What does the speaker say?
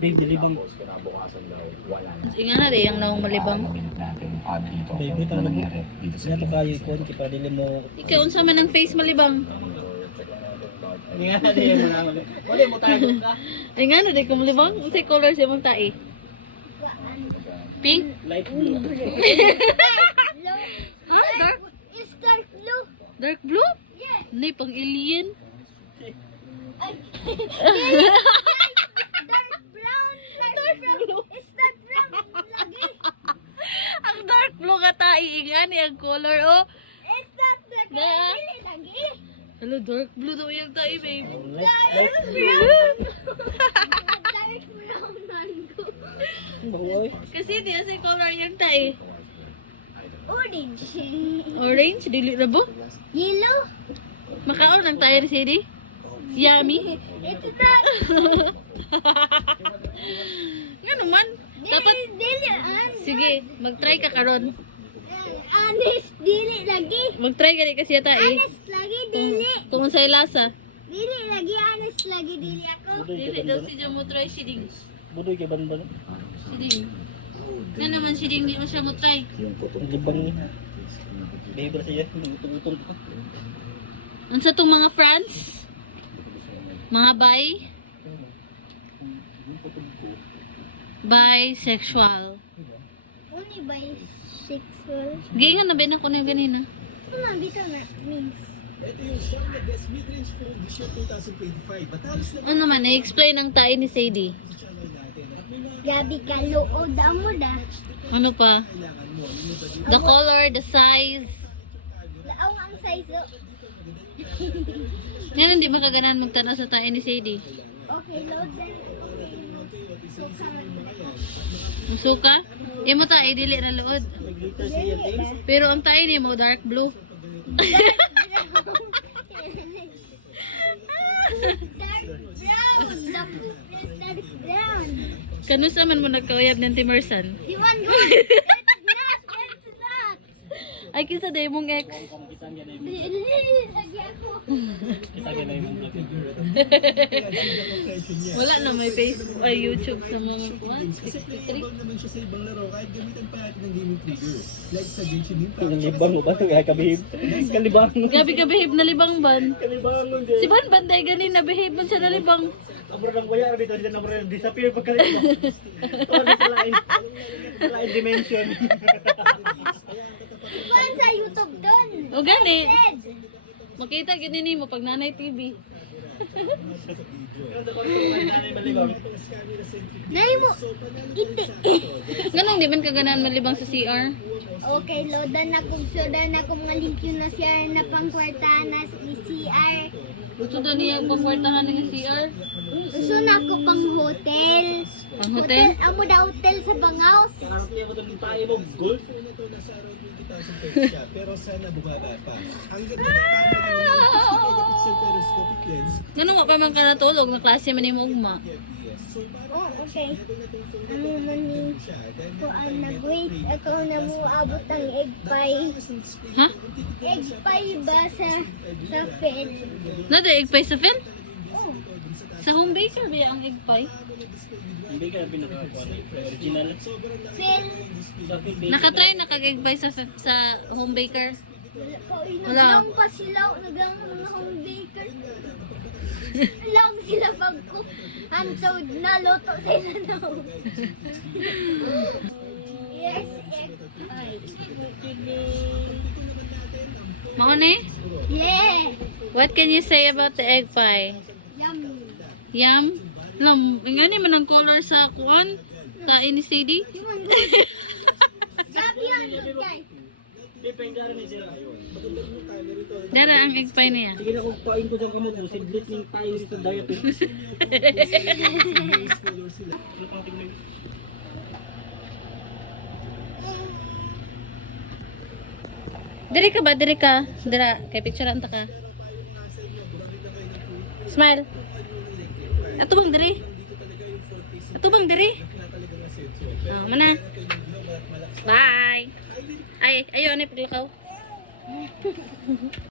Babe, nilibang. Tapos kinabukasan daw, wala na. Inga na di, yung naong malibang. Minute natin, dito. Babe, ito Ano na nangyari dito sa Siya to kayo ikon, kaya para dili mo. Ikaw, unsa man ang face malibang? Hindi nga na din mo naman. Wala mo tayo ka. Ay nga na di ko malibang. Unsay color siya mong tae? Pink? Light blue. Ha? Dark? It's dark blue. Dark blue? Yes. Ni pang alien. Ay, dark brown. Dark blue. It's dark brown. Lagi. Ang dark blue ka tae, inga ni ang color, oh. It's not dark Na. brown. Lagi. Hello, dark blue daw yung tae, babe. Light blue. Dark brown mango. Bahoy. Kasi di sa color yung tae. Orange. Orange, dili na ba? Yellow. Makaon ang tae ni Sadie? Yummy. It's not. Nga naman. Dapat, Dili. sige, mag-try ka karon. Honest. Dili lagi. Mag-try ka di kasi tae. Honest lagi. Dili. Kung unsay lasa. Dili lagi. Honest lagi. Dili ako. Budoy Dili kay daw banban. siya mo try shiding. Budoy kay banban. Shiding. Nga naman shiding, di mo siya mo try. Yung puto. Nilibang. Babe ra siya. Utong-utong ko. Unsa tong mga friends? Mga bi? Bisexual. Only bisexual. Gingan na ba ko na ganina? Ano bitaw na means? Ano naman, i-explain ang tae ni Sadie. Gabi ka luod amo da. Ano pa? The color, the size. Laaw ang size. Ngayon hindi makaganan magtanaw sa tae ni Sadie. Okay, load na. So Ang suka? Imo tae, dili na luod. Naglita siya taste. Pero ang tae ni mo, dark blue. dark brown. Lapu dark brown. Kano sa man mo nagkauyab ng Timerson? You want go? It's not. Ay, kinsa day mong ex? Kita niya na yung Lagi ako. kita niya na yung vlog. Wala na may Facebook ay YouTube sa mga kuwan. 63. naman siya sa ibang laro kahit gamitan pa natin ng gaming trigger. Like sa Genshin Impact. Nilibang mo ba? Kaya kabihib. Kalibang. Gabi ka behave na libang ban. Kalibang mo Si Ban Bantay ganin na behave man siya na libang. Abro ng waya dito sila na bro disappear pagkalito. Todo sa lain. Lain dimension. Kuhan sa YouTube doon. O gani. Red. Makita gini ni mo pag Nanay TV. Nay mo. Iti. Ganong di man kaganahan malibang sa CR. Okay, loadan na kong soda na kong malimpyo na CR na pangkwarta na ni CR. Gusto daw niya pagkwartahan ng CR. Gusto na ako pang hotel. Ang hotel. Amo da hotel sa Bangaws. Karang niya ko dito tayo mo golf. Ito nasa around 20,000 pesos siya, pero sana bumaba pa. Ang ganda ng camera ng 50 megapixel periscopic lens. Ganun mo pa man ka natulog na klase man ni mo ugma. FPS. So Oh, okay. Ano man ni ko ang nag-wait ako na mo abot ang egg pie. Ha? Egg pie ba sa Fed? Nada egg pie sa Phil? Oh, Sa home baker ba ang egg pie? Hindi ka pinakakuha original. Phil. Sa Philippines. Nakatry na kag egg pie sa home baker. Wala. Naglang pa sila, naglang mga home baker. Lang sila pag hantod na loto sila daw. Yes, egg pie. Mao ni? Yeah. What can you say about the egg pie? Yummy. Yum. Lam, ingani man ang color sa kuan. Tae ni Sadie. You want good? Gabi yan, good guys. Depende rin sila. Dara ang egg pie niya. Sige na kung pain ko dyan kamo kung sidlit ng tayo sa diet. Diri ka ba? Diri ka. Dara, kay picturean ta ka. Smile. Ato bang diri? Ato bang diri? Oh, mana? Bye. Ay, ayo ni paglakaw.